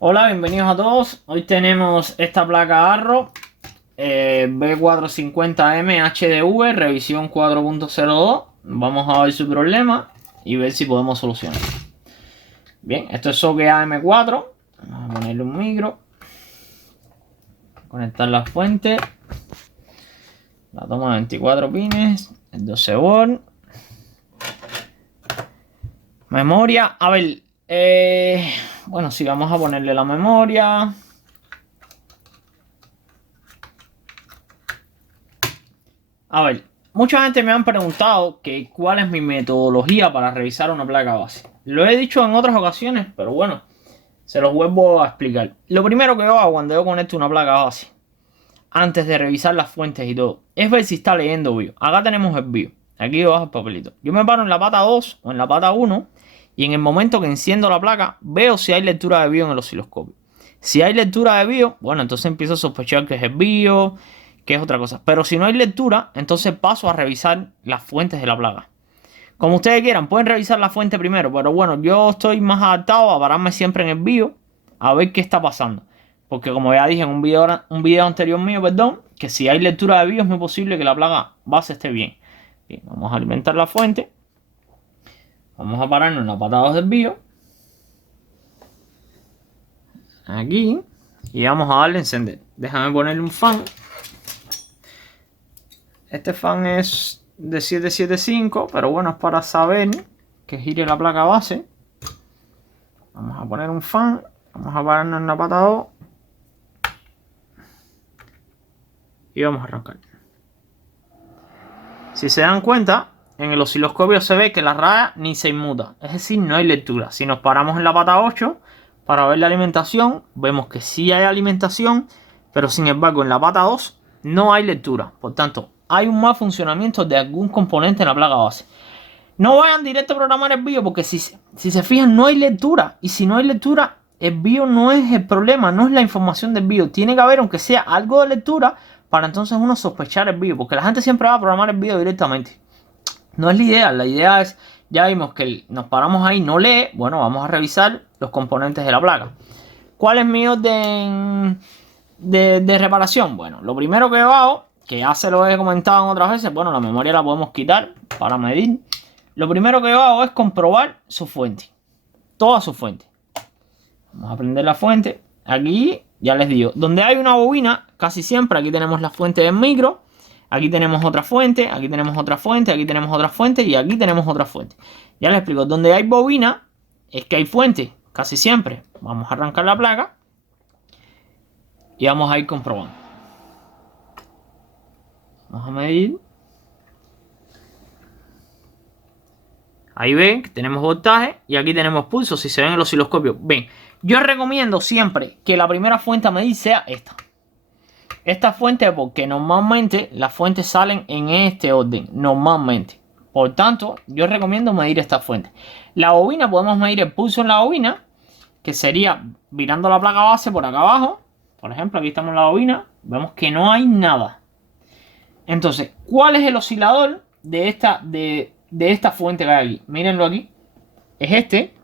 Hola, bienvenidos a todos. Hoy tenemos esta placa Arro B450M HDV, revisión 4.02. Vamos a ver su problema y ver si podemos solucionar. Bien, esto es socket AM4. Vamos a ponerle un micro. Conectar la fuente. La toma de 24 pines. El 12 volt. Memoria. A ver. Bueno, sí, vamos a ponerle la memoria. A ver, mucha gente me han preguntado que cuál es mi metodología para revisar una placa base. Lo he dicho en otras ocasiones, pero bueno, se los vuelvo a explicar. Lo primero que yo hago cuando yo conecto una placa base, antes de revisar las fuentes y todo, es ver si está leyendo BIOS. Acá tenemos el BIOS. Aquí debajo el papelito. Yo me paro en la pata 2 o en la pata 1 y en el momento que enciendo la placa, veo si hay lectura de BIOS en el osciloscopio. Si hay lectura de BIOS, bueno, entonces empiezo a sospechar que es el BIOS, que es otra cosa. Pero si no hay lectura, entonces paso a revisar las fuentes de la placa. Como ustedes quieran, pueden revisar la fuente primero, pero bueno, yo estoy más adaptado a pararme siempre en el BIOS a ver qué está pasando. Porque como ya dije en un video anterior mío, perdón, que si hay lectura de BIOS es muy posible que la placa base esté bien. Bien, vamos a alimentar la fuente. Vamos a pararnos en la pata 2 del BIOS. Aquí. Y vamos a darle a encender. Déjame ponerle un fan. Este fan es de 775, pero bueno, es para saber que gire la placa base. Vamos a poner un fan. Vamos a pararnos en la pata 2. Y vamos a arrancar. Si se dan cuenta, en el osciloscopio se ve que la raya ni se inmuta. Es decir, no hay lectura. Si nos paramos en la pata 8 para ver la alimentación, vemos que sí hay alimentación, pero sin embargo en la pata 2 no hay lectura. Por tanto, hay un mal funcionamiento de algún componente en la placa base. No vayan directo a programar el BIOS porque si se fijan no hay lectura. Y si no hay lectura, el BIOS no es el problema, no es la información del BIOS. Tiene que haber aunque sea algo de lectura para entonces uno sospechar el BIOS. Porque la gente siempre va a programar el BIOS directamente. No es la idea es, ya vimos que nos paramos ahí, no lee. Bueno, vamos a revisar los componentes de la placa. ¿Cuál es mi orden de reparación? Bueno, lo primero que yo hago, que ya se lo he comentado en otras veces, bueno, la memoria la podemos quitar para medir. Lo primero que yo hago es comprobar su fuente. Toda su fuente. Vamos a prender la fuente. Aquí ya les digo, donde hay una bobina, casi siempre aquí tenemos la fuente del micro. Aquí tenemos otra fuente, aquí tenemos otra fuente, aquí tenemos otra fuente y aquí tenemos otra fuente. Ya les explico, donde hay bobina es que hay fuente, casi siempre. Vamos a arrancar la placa y vamos a ir comprobando. Vamos a medir. Ahí ven que tenemos voltaje y aquí tenemos pulso. Si se ven en el osciloscopio, ven. Yo recomiendo siempre que la primera fuente a medir sea esta. Esta fuente porque normalmente las fuentes salen en este orden. Normalmente. Por tanto, yo recomiendo medir esta fuente. La bobina, podemos medir el pulso en la bobina. Que sería mirando la placa base por acá abajo. Por ejemplo, aquí estamos en la bobina. Vemos que no hay nada. Entonces, ¿cuál es el oscilador de esta fuente que hay aquí? Mírenlo aquí. Es este.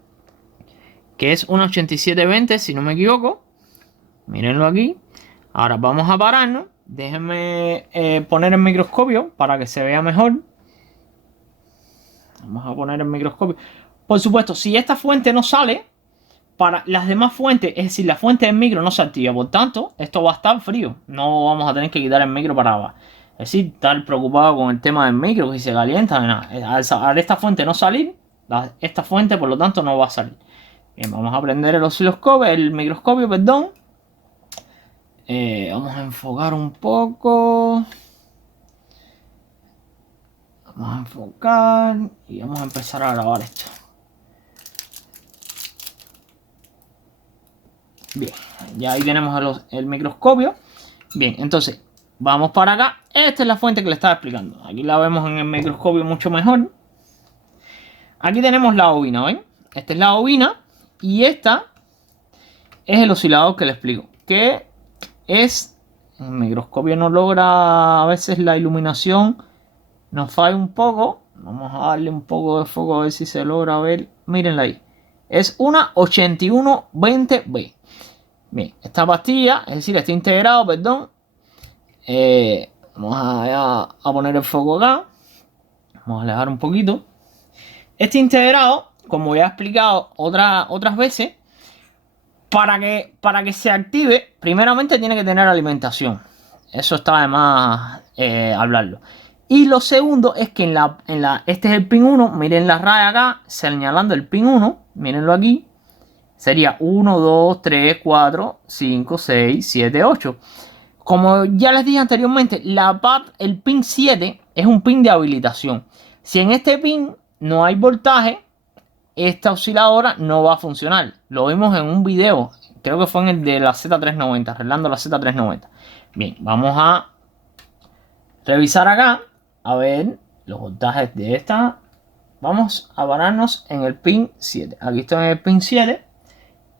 Que es un 8720 si no me equivoco. Mírenlo aquí. Ahora vamos a pararnos. Déjenme poner el microscopio para que se vea mejor. Vamos a poner el microscopio. Por supuesto, si esta fuente no sale, para las demás fuentes, es decir, la fuente del micro no se activa. Por tanto, esto va a estar frío. No vamos a tener que quitar el micro para... Es decir, estar preocupado con el tema del micro, que si se calienta, nada. Al esta fuente no salir, esta fuente por lo tanto no va a salir. Bien, vamos a prender el osciloscopio, el microscopio, perdón. Vamos a enfocar un poco. Vamos a enfocar y vamos a empezar a grabar esto. Bien, ya ahí tenemos el microscopio. Bien, entonces vamos para acá. Esta es la fuente que le estaba explicando. Aquí la vemos en el microscopio mucho mejor. Aquí tenemos la bobina, ¿ven? Esta es la bobina y esta es el oscilador que le explico. Que es... El microscopio no logra a veces la iluminación. Nos falla un poco. Vamos a darle un poco de foco a ver si se logra ver. Mírenla ahí. Es una 8120B. Bien, esta pastilla, es decir, este integrado, perdón. Vamos a poner el foco acá. Vamos a alejar un poquito. Este integrado, como ya he explicado otras veces, para que se active, primeramente tiene que tener alimentación. Eso está de más hablarlo. Y lo segundo es que este es el pin 1. Miren la raya acá, señalando el pin 1. Mírenlo aquí. Sería 1, 2, 3, 4, 5, 6, 7, 8. Como ya les dije anteriormente, el pin 7 es un pin de habilitación. Si en este pin no hay voltaje, esta osciladora no va a funcionar. Lo vimos en un video, creo que fue en el de la Z390, arreglando la Z390. Bien, vamos a revisar acá, a ver los voltajes de esta. Vamos a pararnos en el pin 7. Aquí estoy en el pin 7.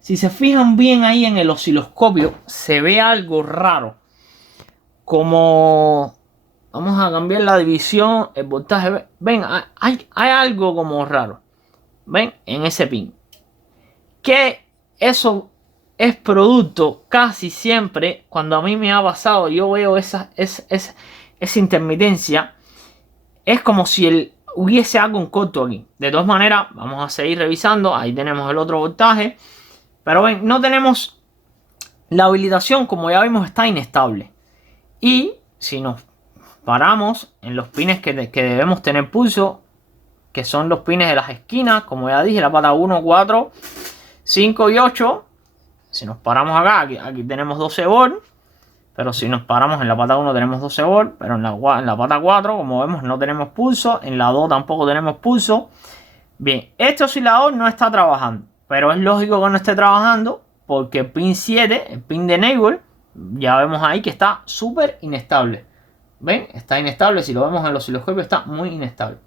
Si se fijan bien ahí en el osciloscopio, se ve algo raro. Como... Vamos a cambiar la división, el voltaje. Ven, hay algo como raro. Ven, en ese pin. Que eso es producto casi siempre, cuando a mí me ha pasado, yo veo esa intermitencia. Es como si hubiese algo en corto aquí. De todas maneras, vamos a seguir revisando. Ahí tenemos el otro voltaje. Pero ven, no tenemos la habilitación, como ya vimos, está inestable. Y si nos paramos en los pines que debemos tener pulso, que son los pines de las esquinas, como ya dije, la pata 1, 4, 5 y 8. Si nos paramos acá, aquí tenemos 12 volt. Pero si nos paramos en la pata 1 tenemos 12 volt. Pero en la pata 4, como vemos, no tenemos pulso. En la 2 tampoco tenemos pulso. Bien, este oscilador no está trabajando. Pero es lógico que no esté trabajando porque el pin 7, el pin de enable, ya vemos ahí que está súper inestable. ¿Ven? Está inestable. Si lo vemos en el osciloscopio está muy inestable.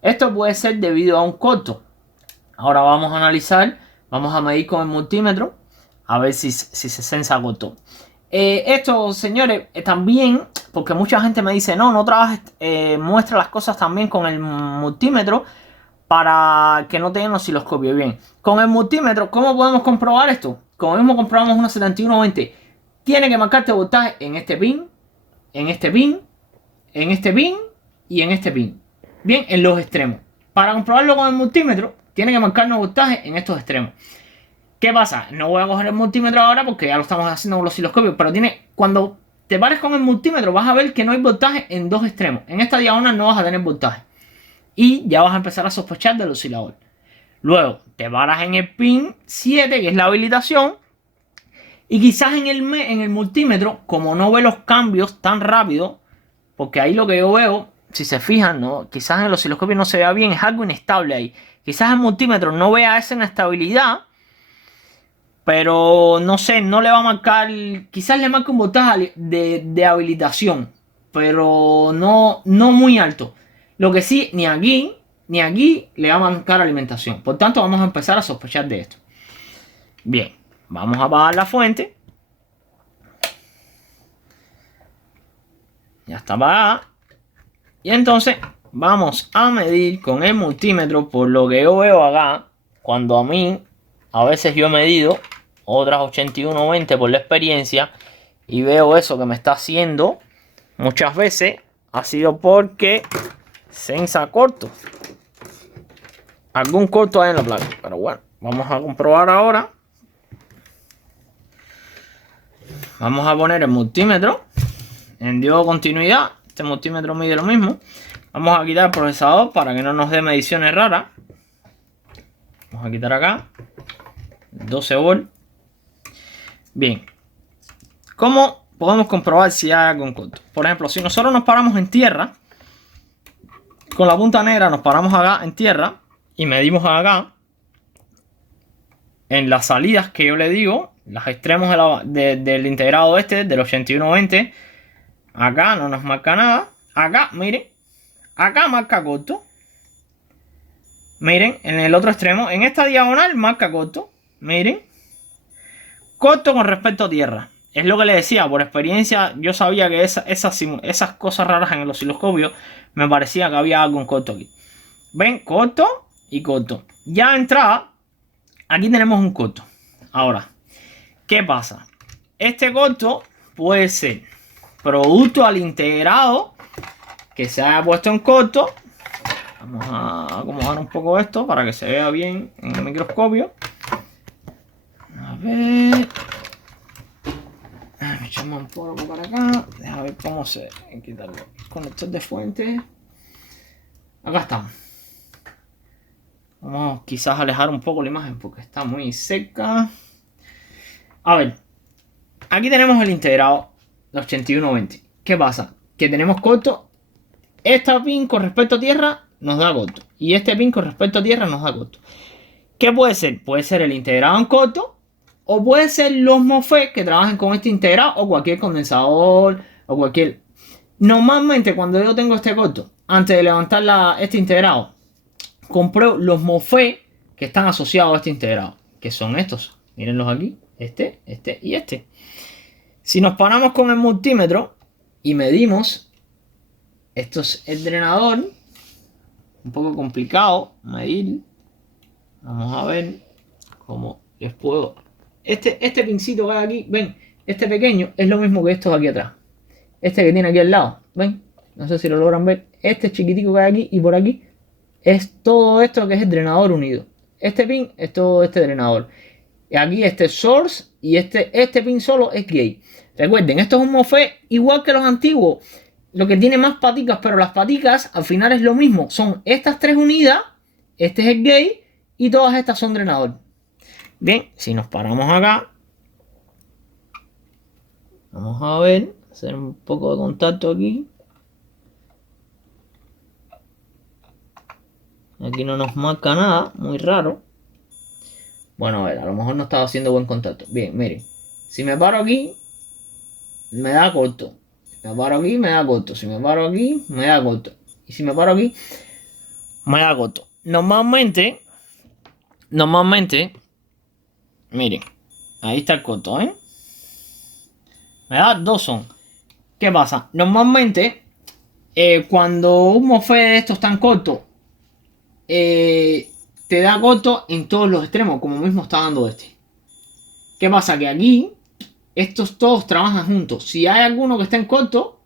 Esto puede ser debido a un corto. Ahora vamos a analizar, vamos a medir con el multímetro a ver si se sensa corto. Esto, señores, también, porque mucha gente me dice, no trabajes, muestra las cosas también con el multímetro para que no tengan osciloscopio. Bien, con el multímetro, ¿cómo podemos comprobar esto? Como mismo comprobamos una 7120, tiene que marcarte voltaje en este pin, en este pin, en este pin y en este pin. Bien, en los extremos. Para comprobarlo con el multímetro, tiene que marcarnos voltaje en estos extremos. ¿Qué pasa? No voy a coger el multímetro ahora porque ya lo estamos haciendo con los osciloscopios, pero cuando te pares con el multímetro vas a ver que no hay voltaje en dos extremos. En esta diagonal no vas a tener voltaje. Y ya vas a empezar a sospechar del oscilador. Luego te paras en el pin 7, que es la habilitación. Y quizás en el multímetro, como no ve los cambios tan rápido, porque ahí lo que yo veo, si se fijan, ¿no? Quizás en el osciloscopio no se vea bien, es algo inestable ahí. Quizás el multímetro no vea esa inestabilidad, pero no sé, no le va a marcar, quizás le marque un voltaje de habilitación, pero no muy alto. Lo que sí, ni aquí le va a marcar alimentación. Por tanto, vamos a empezar a sospechar de esto. Bien, vamos a apagar la fuente. Ya está apagada. Y entonces vamos a medir con el multímetro, por lo que yo veo acá, cuando a mí, a veces yo he medido otras 8120 por la experiencia y veo eso que me está haciendo muchas veces, ha sido porque sensa corto. Algún corto hay en la placa, pero bueno, vamos a comprobar ahora. Vamos a poner el multímetro en diodo continuidad. Este multímetro mide lo mismo. Vamos a quitar el procesador para que no nos dé mediciones raras. Vamos a quitar acá 12 volt. Bien, ¿cómo podemos comprobar si hay algún corto? Por ejemplo, si nosotros nos paramos en tierra, con la punta negra nos paramos acá en tierra y medimos acá en las salidas que yo le digo, los extremos del integrado este, del 8120. Acá no nos marca nada. Acá, miren, acá marca corto. Miren, en el otro extremo, en esta diagonal marca corto. Miren, corto con respecto a tierra. Es lo que le decía, por experiencia yo sabía que esas cosas raras en el osciloscopio me parecía que había algo en corto aquí. Ven, corto y corto. Ya de entrada, aquí tenemos un corto. Ahora, ¿Qué pasa? Este corto puede ser producto al integrado que se haya puesto en corto. Vamos a acomodar un poco esto para que se vea bien en el microscopio. A ver. Echamos un polvo por acá. Deja ver cómo se quitarlo. Conector de fuente. Acá estamos. Vamos quizás a alejar un poco la imagen porque está muy seca. A ver. Aquí tenemos el integrado de 8120. ¿Qué pasa? Que tenemos corto. Esta pin con respecto a tierra nos da corto. Y este pin con respecto a tierra nos da corto. ¿Qué puede ser? Puede ser el integrado en corto. O puede ser los MOSFET que trabajen con este integrado. O cualquier condensador. O cualquier... Normalmente cuando yo tengo este corto, antes de levantar este integrado, compro los MOSFET que están asociados a este integrado. Que son estos. Mírenlos aquí. Este y este. Si nos paramos con el multímetro y medimos, esto es el drenador, un poco complicado medir. Vamos a ver cómo les puedo. Este pincito que hay aquí, ven, este pequeño es lo mismo que estos aquí atrás. Este que tiene aquí al lado, ven, no sé si lo logran ver. Este chiquitico que hay aquí y por aquí es todo esto que es el drenador unido. Este pin es todo este drenador. Y aquí este source y este pin solo es gate. Recuerden, esto es un MOSFET igual que los antiguos. Lo que tiene más paticas, pero las paticas al final es lo mismo. Son estas tres unidas. Este es el gate y todas estas son drenador. Bien, si nos paramos acá. Vamos a ver. Hacer un poco de contacto aquí. Aquí no nos marca nada. Muy raro. Bueno, a ver, a lo mejor no estaba haciendo buen contacto. Bien, miren. Si me paro aquí, me da corto. Si me paro aquí, me da corto. Si me paro aquí, me da corto. Y si me paro aquí, me da corto. Normalmente, miren, ahí está el corto, ¿eh? Me da dos son. ¿Qué pasa? Normalmente, cuando un MOSFET de estos está en corto, te da corto en todos los extremos, como mismo está dando este. ¿Qué pasa? Que aquí estos todos trabajan juntos. Si hay alguno que está en corto,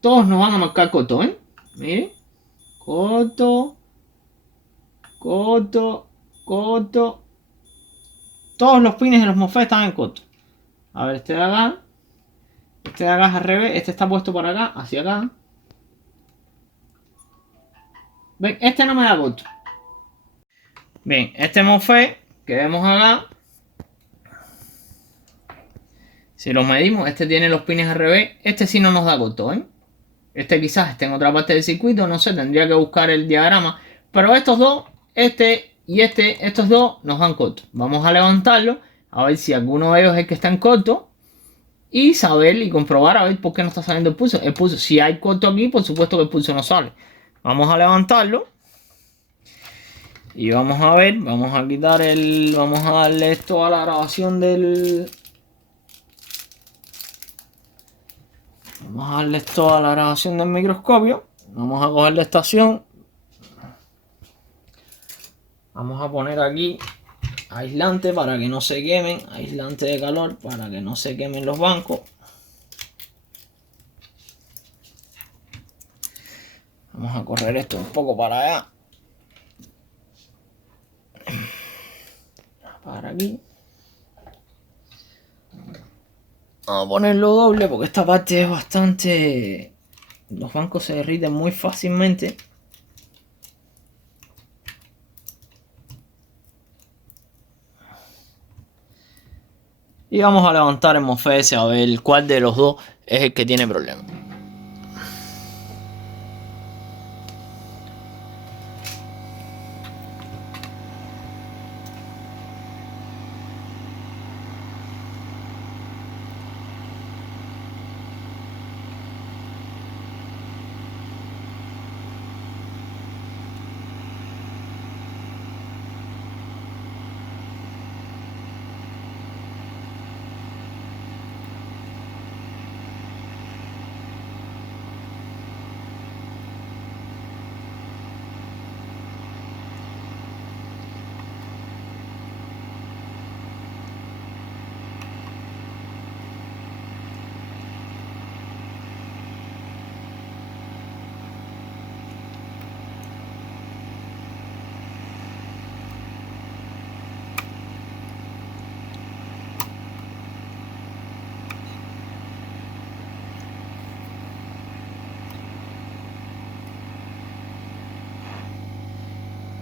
todos nos van a marcar corto, ¿eh? Miren. Corto. Corto. Corto. Todos los pines de los MOSFET están en corto. A ver, este de acá. Este de acá es al revés. Este está puesto por acá, hacia acá. ¿Ven? Este no me da corto. Bien, este MOSFET que vemos acá, si lo medimos, este tiene los pines al revés. Este sí no nos da corto, ¿eh? Este quizás esté en otra parte del circuito, no sé, tendría que buscar el diagrama. Pero estos dos, este y estos dos nos dan corto. Vamos a levantarlo, a ver si alguno de ellos es el que está en corto. Y saber y comprobar a ver por qué no está saliendo el pulso. El pulso, si hay corto aquí, por supuesto que el pulso no sale. Vamos a levantarlo. Y vamos a ver, vamos a quitar el... Vamos a darle esto a la grabación del... Vamos a darle esto a la grabación del microscopio. Vamos a coger la estación. Vamos a poner aquí aislante para que no se quemen. Aislante de calor para que no se quemen los bancos. Vamos a correr esto un poco para allá. Para aquí. Vamos a ponerlo doble porque esta parte es bastante... Los bancos se derriten muy fácilmente. Y vamos a levantar el MOSFET ese a ver cuál de los dos es el que tiene problema.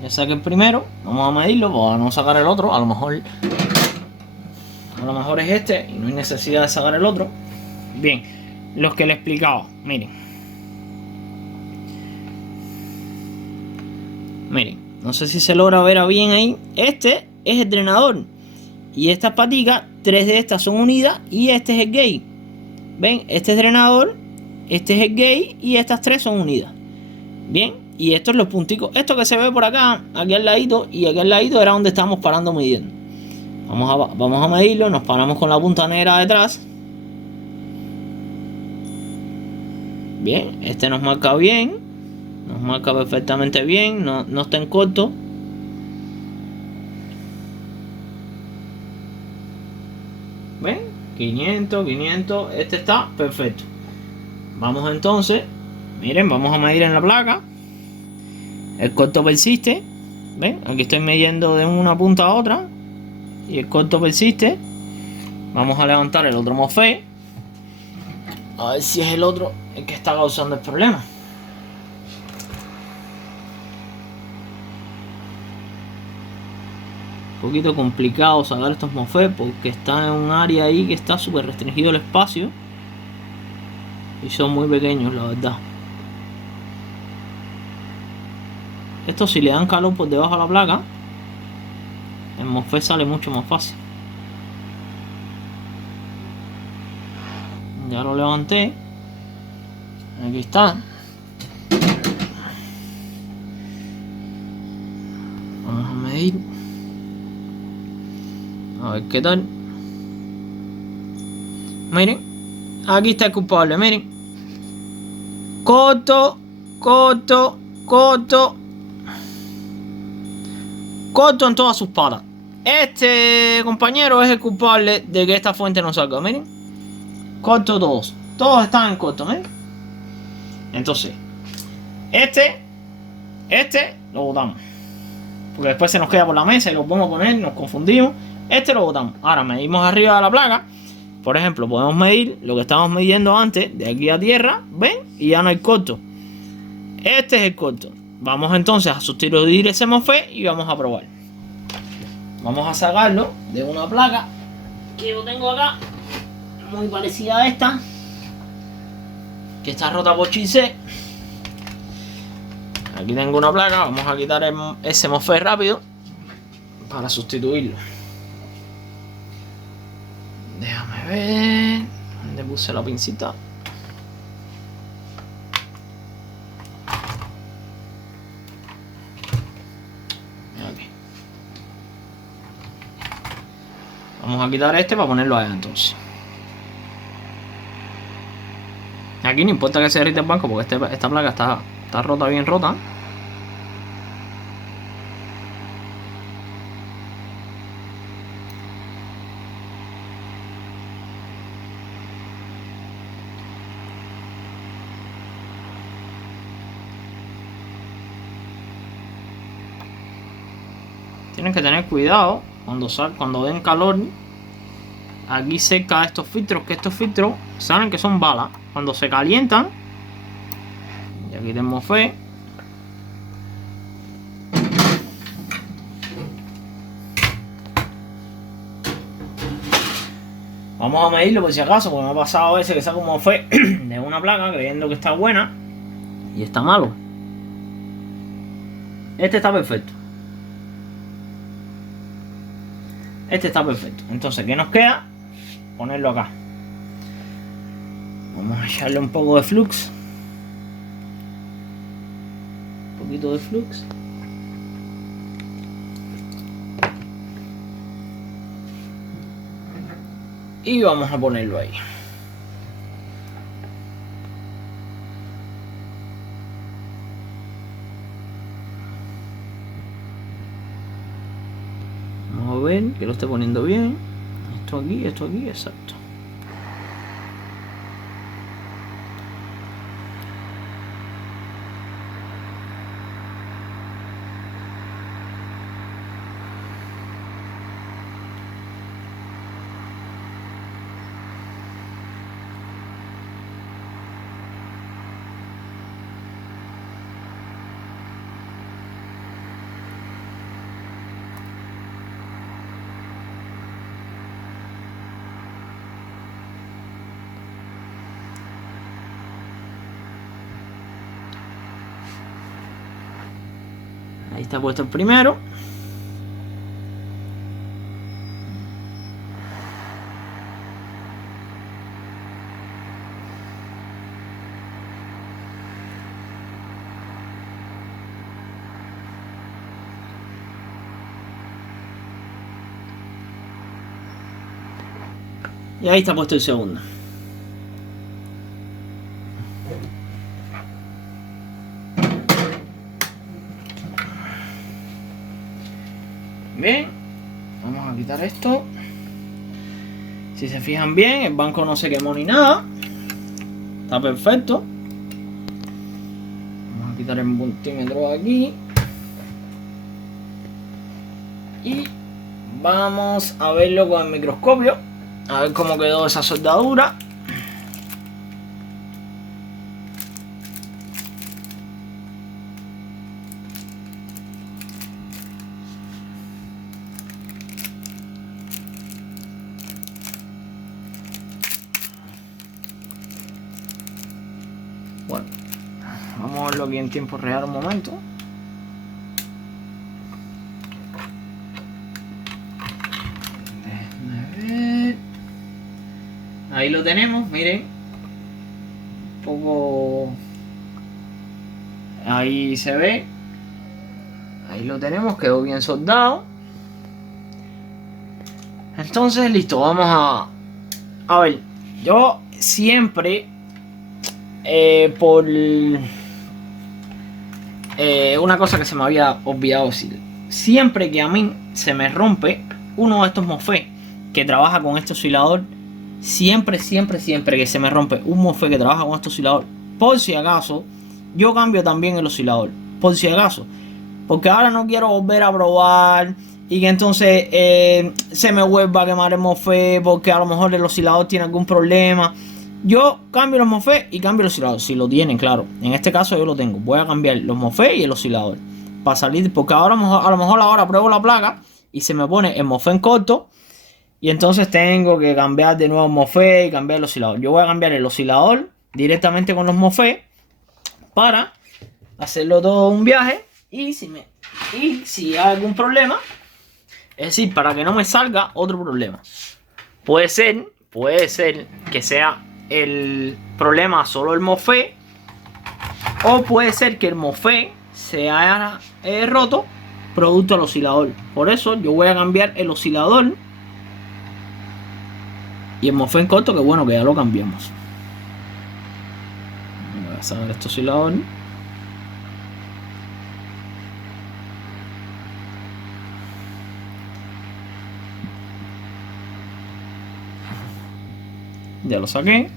Ya saqué el primero, vamos a medirlo, vamos a sacar el otro, a lo mejor es este y no hay necesidad de sacar el otro. Bien, los que le explicaba, miren, no sé si se logra ver bien ahí. Este es el drenador y estas paticas, 3 de estas son unidas y este es el gate. Ven, este es drenador, este es el gate y estas 3 son unidas. Bien, y estos los punticos, esto que se ve por acá, aquí al ladito y aquí al ladito era donde estábamos parando midiendo. Vamos a medirlo, nos paramos con la punta negra detrás. Bien, este nos marca bien, nos marca perfectamente bien, no está en corto. ¿Ven? 500, este está perfecto. Vamos entonces, miren, vamos a medir en la placa. El corto persiste. ¿Ven? Aquí estoy midiendo de una punta a otra y el corto persiste. Vamos a levantar el otro MOSFET, a ver si es el otro el que está causando el problema. Un poquito complicado sacar estos MOSFET porque están en un área ahí que está súper restringido el espacio y son muy pequeños, la verdad. Esto, si le dan calor por debajo de la placa, el MOSFET sale mucho más fácil. Ya lo levanté. Aquí está. Vamos a medir. A ver qué tal. Miren. Aquí está el culpable, miren. Corto en todas sus patas. Este compañero es el culpable de que esta fuente no salga, miren. Corto todos. Todos están en corto, miren. Entonces, este lo botamos. Porque después se nos queda por la mesa y lo vamos a poner, nos confundimos. Este lo botamos. Ahora medimos arriba de la placa. Por ejemplo, podemos medir lo que estábamos midiendo antes, de aquí a tierra, ¿ven? Y ya no hay corto. Este es el corto. Vamos entonces a sustituir ese MOSFET y vamos a probar. Vamos a sacarlo de una placa que yo tengo acá, muy parecida a esta, que está rota por chisé. Aquí tengo una placa, vamos a quitar ese MOSFET rápido para sustituirlo. Déjame ver dónde puse la pincita. Aquí. Vamos a quitar este para ponerlo allá entonces. Aquí no importa que se derrite el banco porque esta placa está rota, bien rota. Tienen que tener cuidado cuando den calor aquí cerca de estos filtros, que estos filtros saben que son balas. Cuando se calientan, y aquí tenemos fe. Vamos a medirlo por si acaso, porque me ha pasado a veces que saco como fe de una placa creyendo que está buena y está malo. Este está perfecto. Este está perfecto. Entonces, ¿qué nos queda? Ponerlo acá. Vamos a echarle un poco de flux. Un poquito de flux. Y vamos a ponerlo ahí. Vamos a ver que lo esté poniendo bien. Esto aquí, exacto. está puesto el primero. Y ahí está puesto el segundo. Bien, vamos a quitar esto. Si se fijan bien, el banco no se quemó ni nada. Está perfecto. Vamos a quitar el multímetro aquí. Y vamos a verlo con el microscopio. A ver cómo quedó esa soldadura. Bueno, vamos a verlo aquí en tiempo real un momento. Déjame ver. Ahí lo tenemos, miren. Un poco... Ahí se ve. Ahí lo tenemos, quedó bien soldado. Entonces, listo, vamos a ver. Yo siempre... una cosa que se me había olvidado decir. Siempre que a mí se me rompe uno de estos MOSFET que trabaja con este oscilador, siempre que se me rompe un MOSFET que trabaja con este oscilador, por si acaso, yo cambio también el oscilador. Por si acaso. Porque ahora no quiero volver a probar y que entonces se me vuelva a quemar el MOSFET porque a lo mejor el oscilador tiene algún problema. Yo cambio los MOSFET y cambio el oscilador, si lo tienen, claro. En este caso yo lo tengo. Voy a cambiar los MOSFET y el oscilador para salir, porque ahora a lo mejor ahora pruebo la placa y se me pone el MOSFET en corto y entonces tengo que cambiar de nuevo el MOSFET y cambiar el oscilador. Yo voy a cambiar el oscilador directamente con los MOSFET para hacerlo todo un viaje y si hay algún problema, es decir, para que no me salga otro problema. Puede ser que sea el problema solo el MOSFET, o puede ser que el MOSFET se haya roto producto del oscilador. Por eso yo voy a cambiar el oscilador y el MOSFET en corto, que bueno que ya lo cambiamos. Voy a sacar este oscilador. Ya lo saqué.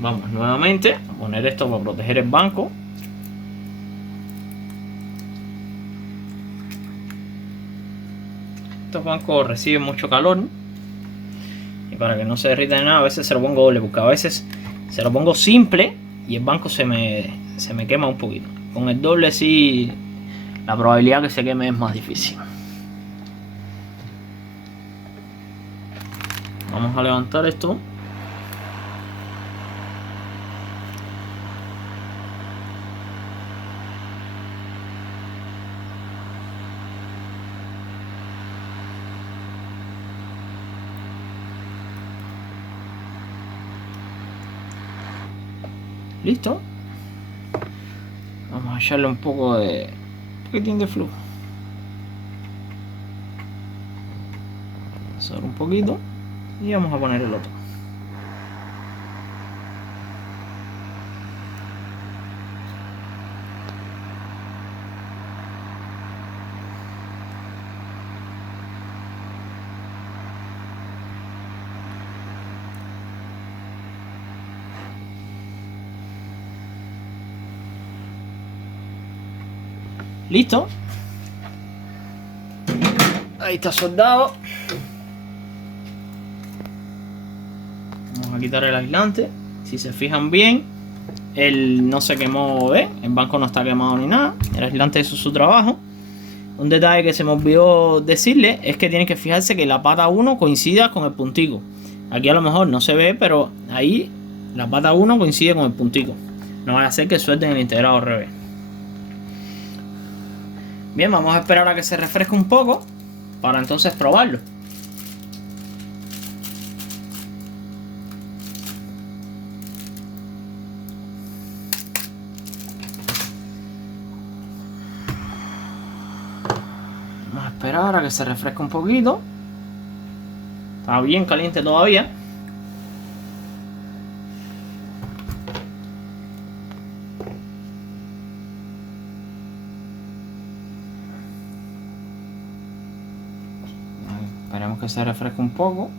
Vamos nuevamente a poner esto para proteger el banco. Estos bancos reciben mucho calor. Y para que no se derrita de nada, a veces se lo pongo doble, porque a veces se lo pongo simple y el banco se me quema un poquito. Con el doble sí, la probabilidad que se queme es más difícil. Vamos a levantar esto. Listo. Vamos a echarle un poquitín de flujo. Solo un poquito. Y vamos a poner el otro. Listo. Ahí está soldado. Vamos a quitar el aislante. Si se fijan bien, él no se quemó, ¿eh? El banco no está quemado ni nada. El aislante hizo su trabajo. un detalle que se me olvidó decirle es que tienen que fijarse que la pata 1 coincida con el puntico. Aquí a lo mejor no se ve, pero ahí la pata 1 coincide con el puntico. No vaya a ser que suelten el integrado al revés. Bien, vamos a esperar a que se refresque un poco para entonces probarlo. Vamos a esperar a que se refresque un poquito. Está bien caliente todavía. Esperemos que se refresque un poco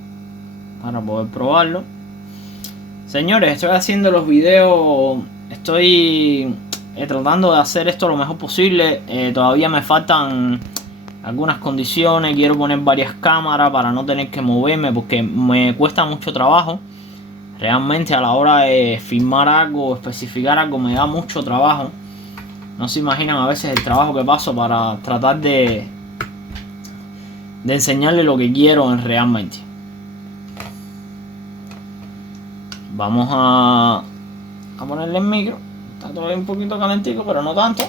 para poder probarlo. Señores, estoy haciendo los videos, estoy tratando de hacer esto lo mejor posible. Todavía me faltan algunas condiciones, quiero poner varias cámaras para no tener que moverme porque me cuesta mucho trabajo. Realmente a la hora de filmar algo, especificar algo, me da mucho trabajo. No se imaginan a veces el trabajo que paso para tratar de enseñarle lo que quiero realmente. Vamos a ponerle el micro. Está todavía un poquito calentico, pero no tanto.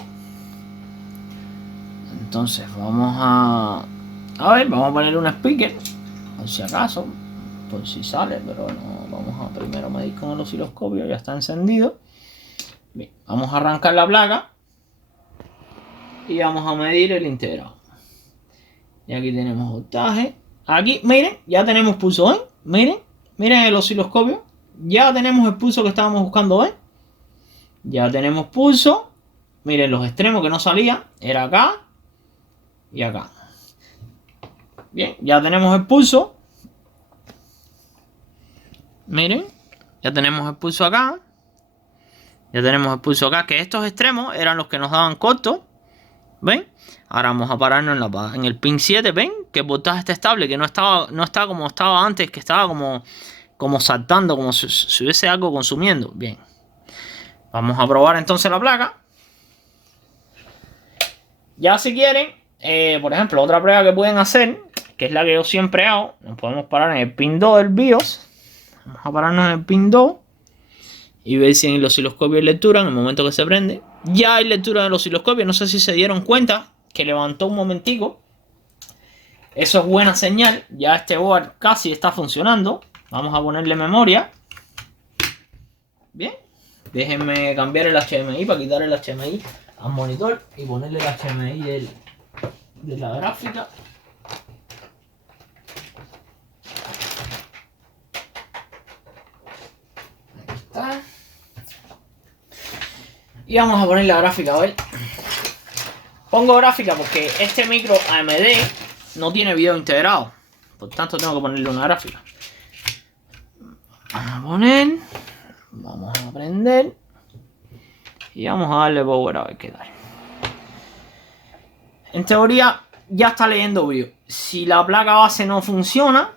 Entonces vamos a ver, vamos a ponerle un speaker, por si acaso, por si sale, pero no. Vamos a primero medir con el osciloscopio, ya está encendido. Bien, vamos a arrancar la placa y vamos a medir el integrado. Y aquí tenemos voltaje. Aquí, miren, ya tenemos pulso, ¿ven? Miren el osciloscopio. Ya tenemos el pulso que estábamos buscando, ¿ven? Ya tenemos pulso. Miren los extremos que no salía. Era acá y acá. Bien, ya tenemos el pulso. Miren, ya tenemos el pulso acá. Ya tenemos el pulso acá. Que estos extremos eran los que nos daban corto. ¿Ven? Ahora vamos a pararnos en el pin 7. ¿Ven? Que el voltaje está estable. Que no está como estaba antes. Que estaba como saltando. Como si hubiese algo consumiendo. Bien. Vamos a probar entonces la placa. Ya si quieren, por ejemplo, otra prueba que pueden hacer, que es la que yo siempre hago, nos podemos parar en el pin 2 del BIOS. Vamos a pararnos en el pin 2 y ver si en el osciloscopio hay lectura en el momento que se prende. Ya hay lectura del osciloscopio, no sé si se dieron cuenta que levantó un momentico. Eso es buena señal, ya este board casi está funcionando. Vamos a ponerle memoria. Bien, déjenme cambiar el HDMI para quitar el HDMI al monitor y ponerle el HDMI de la gráfica. Ahí está. Y vamos a poner la gráfica, a ver. Pongo gráfica porque este micro AMD no tiene video integrado. Por tanto tengo que ponerle una gráfica. Vamos a poner. Vamos a prender. Y vamos a darle power a ver qué tal. En teoría ya está leyendo BIOS. Si la placa base no funciona,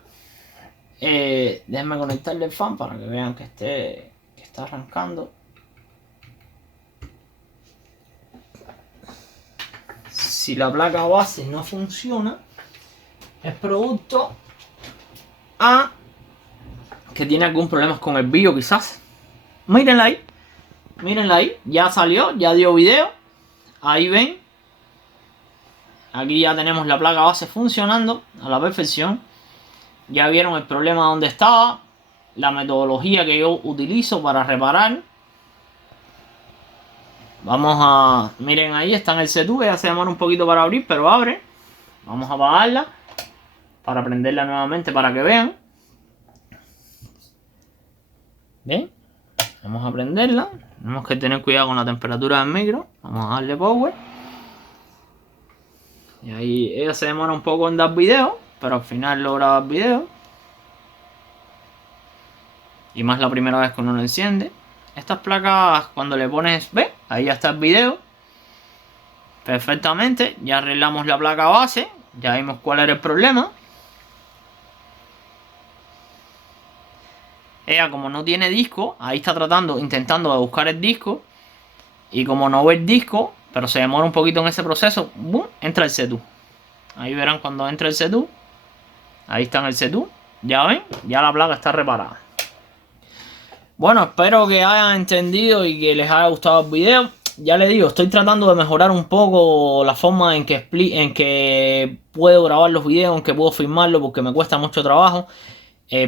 déjenme conectarle el fan para que vean que está arrancando. Si la placa base no funciona, es producto a que tiene algún problema con el BIOS quizás. Mírenla ahí. Mírenla ahí. Ya salió, ya dio video. Ahí ven. Aquí ya tenemos la placa base funcionando a la perfección. Ya vieron el problema donde estaba. La metodología que yo utilizo para reparar. Vamos a... Miren ahí está en el setup. Ya se demora un poquito para abrir, pero abre. Vamos a apagarla para prenderla nuevamente para que vean. ¿Ven? Vamos a prenderla. Tenemos que tener cuidado con la temperatura del micro. Vamos a darle power. Y ahí ella se demora un poco en dar video, pero al final logra dar video. Y más la primera vez que uno lo enciende. Estas placas cuando le pones, ¿ves? Ahí ya está el video. Perfectamente. Ya arreglamos la placa base. Ya vimos cuál era el problema. Ella como no tiene disco, ahí está intentando de buscar el disco. Y como no ve el disco, pero se demora un poquito en ese proceso. ¡Bum! Entra el setu. Ahí verán cuando entra el setu. Ahí está en el setu. Ya ven, ya la placa está reparada. Bueno, espero que hayan entendido y que les haya gustado el video. Ya les digo, estoy tratando de mejorar un poco la forma en que puedo grabar los videos, en que puedo filmarlo, porque me cuesta mucho trabajo.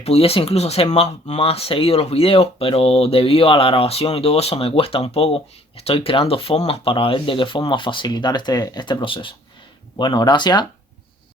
Pudiese incluso hacer más seguido los videos, pero debido a la grabación y todo eso me cuesta un poco. Estoy creando formas para ver de qué forma facilitar este proceso. Bueno, gracias